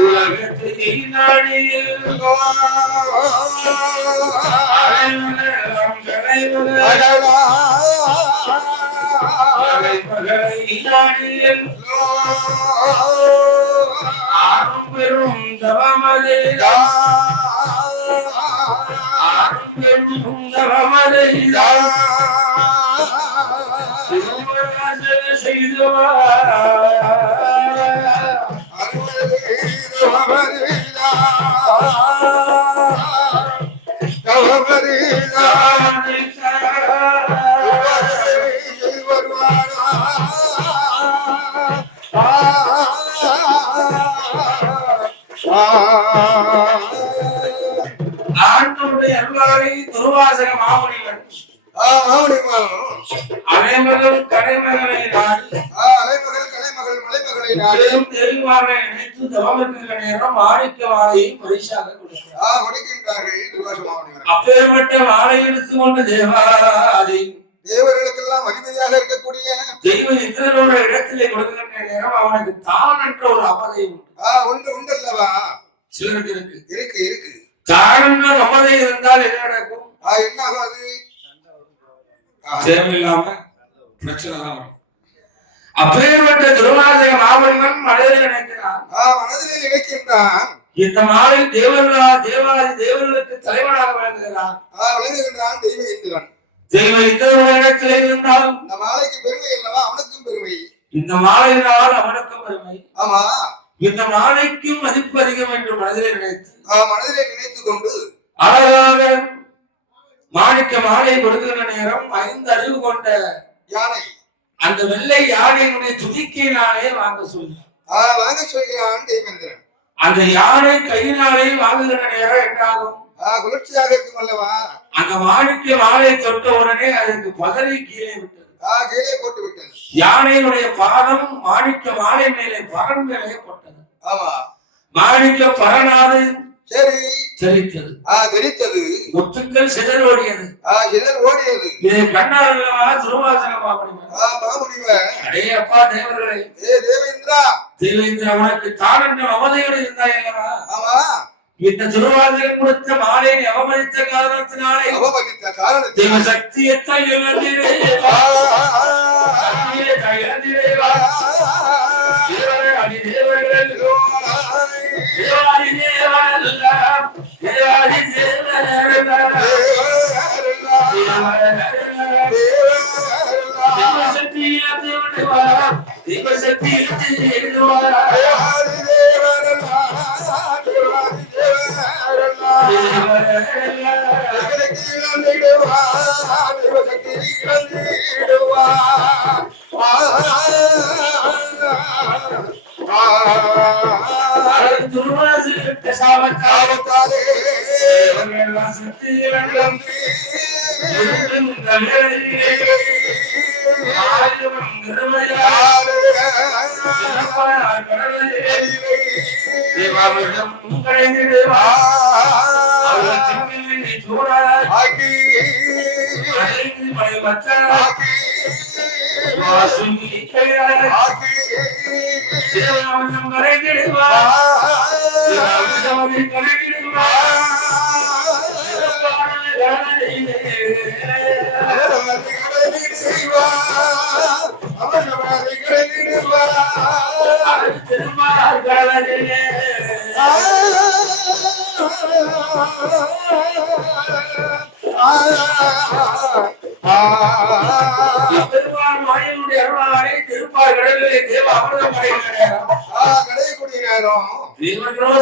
உலகத்தை நாடியில் ஆறும் பெரும் தவமதை ஆண்டவருடைய அருளாளி துர்வாசக மாமுனிவன் அலைமகள் கலைமகளை நினைத்து தவமிருக்கிற நேரம் மாணிக்க மாலையை பரிசாக கொடுக்கிறார். அப்பேற்பட்ட மாலை எடுத்துக் கொண்ட தேவாதி தேவர்களுக்கெல்லாம் வலிமையாக இருக்கக்கூடிய தெய்வ இந்திரனோட இடத்திலே கொடுக்கின்ற நேரம் அவனுக்கு தான் என்ற ஒரு அவதை உண்டு உண்டல்லவா? சிலருக்கு இருக்கு இருக்கு இருக்கு. தான் என்ற அவதை இருந்தால் என்ன நடக்கும்? என்ன ஆகாது? தேவையில்லாம பிரச்சனை தான் வரும். அப்பேற்பட்ட துர்வாசக மாமுனிவன் மனதில் நினைக்கிறான். மனதில் நினைக்கின்றான். இந்த மாலை தேவாதி தேவர்களுக்கு தலைவனாக விளங்குகிறான். விளங்குகின்றான் தெய்வ இந்திரன். தெய்வ இந்திரனுடைய இடத்திலே இருந்தால் இந்த மாலைக்கு பெருமை அல்லவா? அவனுக்கும் பெருமை. இந்த மாலையினால் அவனுக்கும் பெருமை. ஆமா, இந்த மாலைக்கும் மதிப்பு அதிகம் என்று மனதிலே நினைத்துக் கொண்டு அழகாக மாணிக்க மாலை கொடுக்கிற நேரம் 5 அறிவு கொண்ட யானை அந்த வெள்ளை யானையினுடைய துதிக்கையினாலே வாங்க சொல்கிறான் தெய்வேந்திரன். அந்த யானை கையினாலே வாங்குகிற நேரம் என்னாகும்? குளிர்ச்சியாக இருக்கும் அல்லவா? அந்த மாணிக்க மாலை தொட்ட உடனே அதற்கு பதறி கீழே விட்டது. கீழே போட்டு விட்டது. யானையினுடைய பாதம் மாணிக்க மாலை மேலே பரன் மேலே போட்டது. ஆமா, மாணிக்க பரனாது சரி தெரித்தது. தெரித்தது. முத்துக்கள் சிதற ஓடியது. இதை கண்ணார் அல்லவா துர்வாசக மாமுனிவன். அடே அப்பா தேவர்களே, தேவேந்திரா உனக்கு தான் என்ற அவதையோடு இருந்தாய் அல்லவா? ஆமா, இந்த துர்வாசகன் கொடுத்த மாலையை அவமதித்த காரணத்தினாலே தெய்வ சக்தியத்தை இழந்திரேவா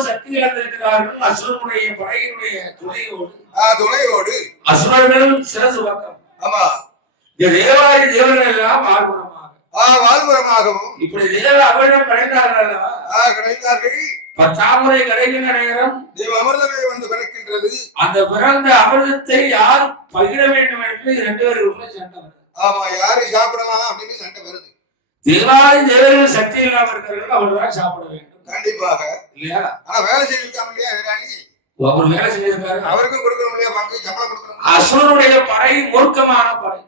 சக்தி இழந்திருக்கிறார்கள். அசுரனுடைய படையினுடைய துணையோடு அசுரர்கள் சிறசு பக்கம். ஆமா, தேவாதி தேவர்கள் எல்லாம் வாழ்புறமாகவும் இப்படி தேவ அபயம் கிடைத்தார்கள். தாமரை கிடைக்கின்ற நேரம் தேவ அமிர்தமே வந்து பிறக்கின்றது. அந்த பிறந்த அமிர்தத்தை யார் பகிர வேண்டும் என்று 2 பேருக்குள்ள சண்டை வருது. ஆமா, யாரு சாப்பிடலாம் அப்படின்னு சண்டை வருது. தேவாதி தேவர்கள் சக்தி இல்லாம இருக்கிறவர்கள் அவர்தான் சாப்பிட வேண்டும். கண்டிப்பாக இல்லையா? ஆனா வேலை செய்திருக்காங்க இல்லையா எதிராளி, அவர் வேலை செஞ்சிருக்காரு, அவருக்கும் கொடுக்கணும் இல்லையா, பங்கு சம்பளம் கொடுக்கணும். அசுரனுடைய படை மூர்க்கமான படை.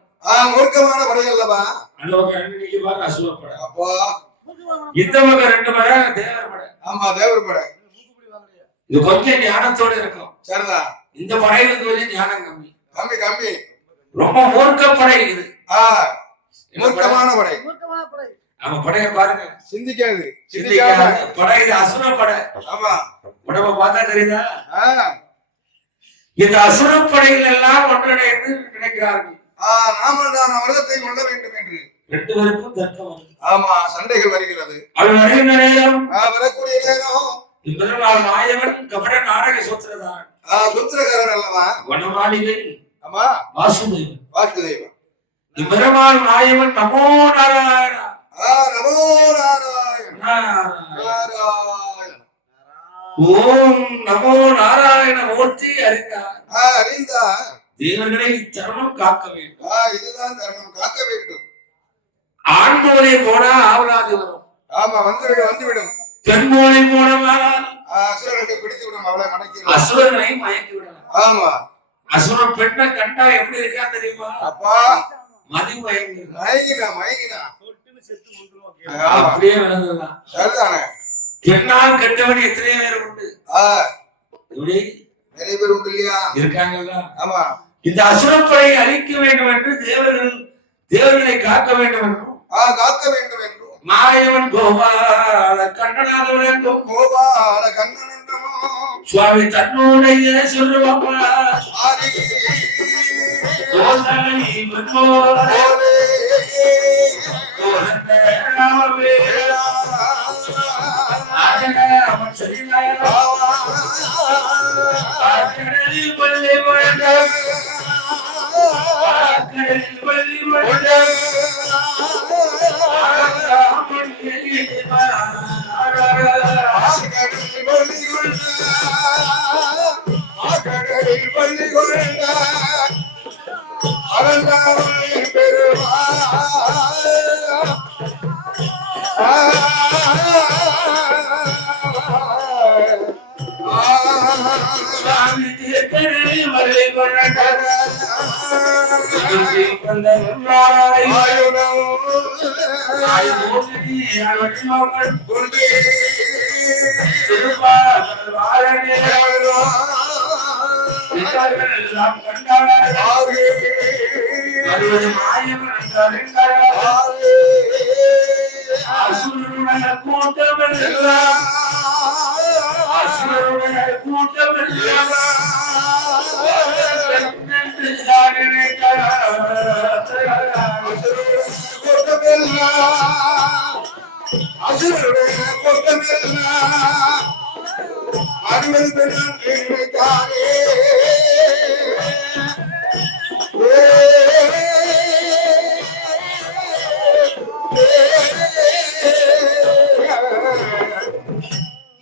மூர்க்கமான படை அல்லவா? இன்னைக்கு பாரு அசுர படை. அப்போ இந்த பக்கம் 2 படை தேவர் படை. ஆமா தேவர் படை. இது கொஞ்சம் ஞானத்தோட இருக்கும். சரிதான். இந்த படைகளுக்கு கொஞ்சம் ஞானம் கம்மி. கம்மி கம்மி. ரொம்ப மூர்க்க படை இது. மூர்க்கமான படை. நம்ம படைய பாருங்க, சிந்திக்காது படை. இது அசுர படை. ஆமா, உடம்ப பார்த்தா தெரியுதா? இந்த அசுர படைகள் எல்லாம் ஒன்றிணைந்து நினைக்கிறார்கள் நாம தான் அமிர்தத்தை கொள்ள வேண்டும் என்று. 2 பேருக்கும் தர்க்கம். ஆமா, சண்டைகள் வருகிறது. அது வருகின்ற நேரம், வரக்கூடிய நேரம் இவ்வளவு மாயவன் கபட நாடக சூத்திரதான். சூத்திரக்காரர் அல்லவா? வனமாளிகை. ஆமா, வாசுதேவன். வாசுதேவன். இவ்வளவு மாயவன் நமோ நாராயணா. நமோ நாராயண. நாராயண. ஓம் நமோ நாராயண மூர்த்தி அறிந்தார். அறிந்தார். தேவர்களை இத்தருணம் காக்க வேண்டும். இதுதான் தருணம், காக்க வேண்டும். ஆண் மூலை போனா ஆவலாது வரும். ஆமா, வந்துவிடும். பெண் மூலை போனால் அசுரர்களை பிடித்து விடும். அவளை மடக்கி அசுரர்களை மயக்கி விடலாம். ஆமா, அசுர பெண்ணை கண்டா எப்படி இருக்கா தெரியுமா? அப்பா மதி மயங்கி மயங்கினா அப்படியே விளங்குதான். சரிதானே. பெண்ணால் கெட்டவன் எத்தனை பேர் உண்டு? இப்படி நிறைய பேர் உண்டு இல்லையா? இருக்காங்கல்ல. ஆமா, இந்த அசுரப்படையை அழிக்க வேண்டும் என்று தேவர்களை காக்க வேண்டும் என்றும் காக்க வேண்டும் என்றும் மாயவன் கோபால கண்ணனாக வேண்டும். கோபால கண்ணன் என்றும் சுவாமி தன்னுடைய சொல்லுவாப்பா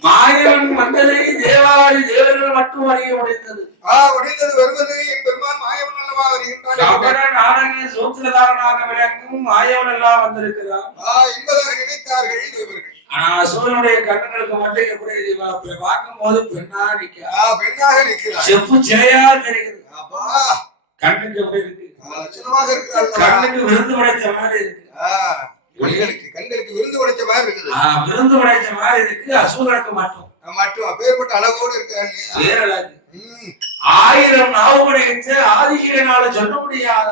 மாயவன் வந்ததை தேவாதி தேவர்கள் மட்டும் அறிய உடைத்தது. உடைத்தது வருவது என் பெருமான் மாயவன் அல்லவா வருகின்றான். சூத்திரதாரனாக விளங்கும் மாயவன் எல்லாம் வந்திருக்கிறார் என்பதாக நினைத்தார்கள் தேவர்கள். ஆனா அசுரனுடைய கண்ணுகளுக்கு மட்டும் எப்படி பார்க்கும் போது பெண்ணாக நிற்கிறார். செப்பு சிலையா தெரியுது. கண்ணுக்கு எப்படி இருக்கு? கண்ணுக்கு விருந்து படைத்த மாதிரி இருக்கு. கண்களுக்கு விருந்து படைத்த மாதிரி இருக்குது. விருந்து படைத்த மாதிரி இருக்கு. அசுரனுக்கு மட்டும் அப்பேற்பட்ட அழகோடு இருக்கிறார். பேரழகு. 1000 நாவு படைத்த ஆதிகீரனால சொல்ல முடியாத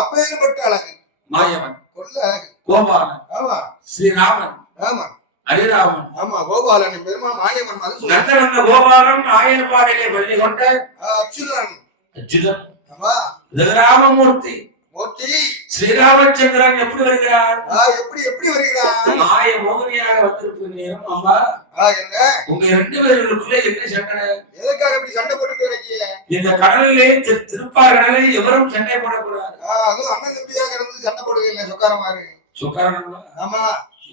அப்பேற்பட்ட அழகு. மாயவன், கொல்ல அழகு. கோபாலன், ஆமா, ஸ்ரீராமன், ஆமா, ஹரிராமன், ஆமா, கோபாலன் பெருமாள் மாயவன். நந்தவந்த கோபாலன் ஆயர்பாடிலே பள்ளி கொண்ட அச்சுதன். ஆமா, ராமமூர்த்தி மூர்த்தி ஸ்ரீராமச்சந்திரன் எப்படி வருகிறார்? எப்படி வருகிறார்? மாய மோகினியாக வந்திருப்பீங்க. அம்மா, என்ன உங்க 2 பேருக்குள்ள என்ன சண்டை? எதுக்காக இப்படி சண்டை போட்டுட்டு இருக்கீங்க? இந்த கடலிலே திருப்பார் கடலில் எவரும் சண்டை போடக்கூடாது. அதுவும் அண்ணன் தம்பியாக இருந்து சண்டை போடுவீங்க. சொக்காரமாரு. சொக்காரன். ஆமா,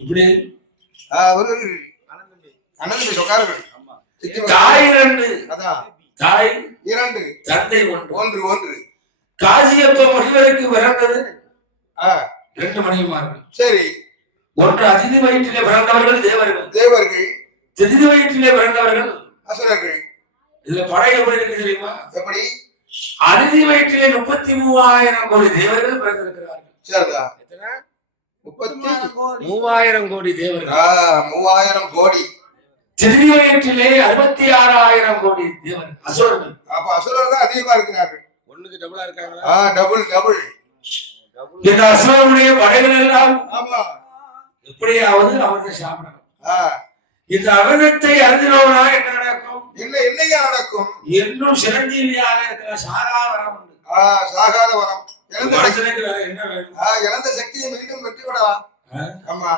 இப்படி ஒரு அண்ணன் தம்பி சொக்காரர்கள். தாய் 2. அதான் தாய் 2, தந்தை 1. காசியப்ப முனிவருக்கு பிறந்தது 2 மனைவிமார்கள். சரி, ஒன்று அதிதி வயிற்றிலே பிறந்தவர்கள் தேவர்கள், தேவர்கள். திதி வயிற்றிலே பிறந்தவர்கள் அசுரர்கள். இதுல படை எப்படி இருக்கு தெரியுமா? எப்படி? அதிதி வயிற்றிலே 33,000 கோடி தேவர்கள் பிறந்திருக்கிறார்கள். சரிதா? 33,000 கோடி தேவர்கள். 3000 கோடி. திதி வயிற்றிலே 66,000 கோடி தேவர்கள் அசுரர்கள். அப்ப அசுரர்கள் தான் அதிகமா இருக்கிறார்கள். ஒண்ணுக்கு டபுளா இருக்காங்களா? Double double. இந்த அசுரனுடைய படைகள் எல்லாம் ஆமா எப்படியாவது அவர்கள் சாப்பிடணும். இந்த அமிர்தத்தை அறிந்தினவனா என்ன நடக்கும்? என்னையா நடக்கும்? என்றும் சிரஞ்சீவியாக இருக்கிற சாகாவரம் உண்டு. சாகாத வரம். மனுஷனுக்கு வேற என்ன வேணும்? இழந்த சக்தியை மீண்டும் வெற்றி விடலாம். ஆமா.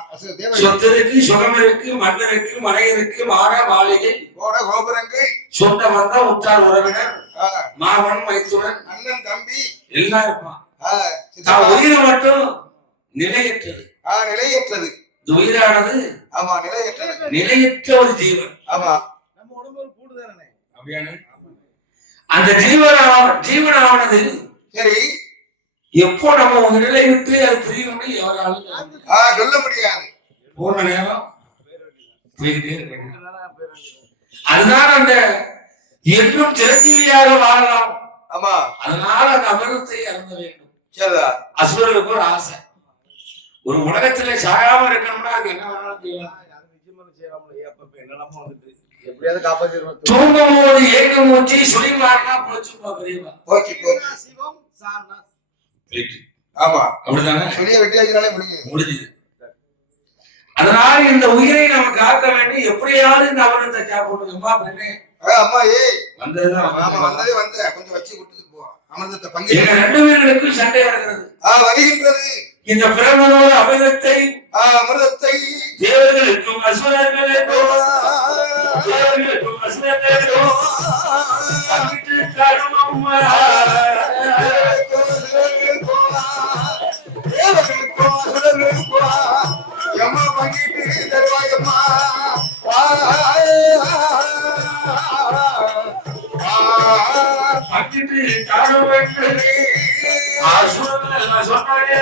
சொத்து இருக்கு, சுகம் இருக்கு, மண் இருக்கு, மலை இருக்கு, மாட மாளிகை, கோட கோபுரங்கள், சொந்த பந்தம், உற்றார் உறவினர், மாமன் மைத்துடன், அண்ணன் தம்பி எல்லாம் இருப்பான். உயிரை மட்டும் நிலையற்றது. நிலையற்றது. உயிரானது ஆமா நிலையற்றது. நிலையற்ற ஒரு ஜீவன். ஆமா நம்ம உடம்பு கூடுதானே அப்படியானே. அந்த ஜீவனானது சரி எப்போ நம்ம உயிரை விட்டு அது பிரியும்னு எவராலும் சொல்ல முடியாது. பூர்ண நேரம் போய்கிட்டே இருக்கு. அதுதான் அந்த என்றும் சிரஞ்சீவியாக வாழலாம். ஆமா அதனால அந்த அமிர்தத்தை அருந்த வேண்டும். சரிதா? அசுரர்களுக்கு ஒரு ஆசை, ஒரு உலகத்துல சாயாம இருக்கணும்னா அது என்ன வேணாலும் செய்யலாம். தூங்கும் போது ஏக மூச்சு சுழி மாறினா போச்சுப்பா பெரியவா. ஆமா அப்படிதானே? வெளியே வெட்டியாச்சினாலே முடிஞ்சது. அதனால இந்த உயிரை நம்ம காக்க வேண்டி எப்படியாவது இந்த அமிர்தத்தை சாப்பிடணுமா பெண்ணே? அம்மா வந்ததுதான். வந்ததே வந்த கொஞ்சம் வச்சு கொடுத்துட்டு போ. அமிர்தத்தை பங்கு ரெண்டு பேர்களுக்கும் சண்டை வருகிறது. வருகின்றது. இந்த பிரமனோட அமிர்தத்தை தேவர்களுக்கும் அசுரர்களுக்கும் பங்கிட்டு தரணும். தேவர்களுக்கும் அசுரர்களுக்கும் எம்மா பங்கிட்டு தருவாயம்மா. பங்கிட்டு தரணும் என்று அசுரர்கள் சொன்னாரே.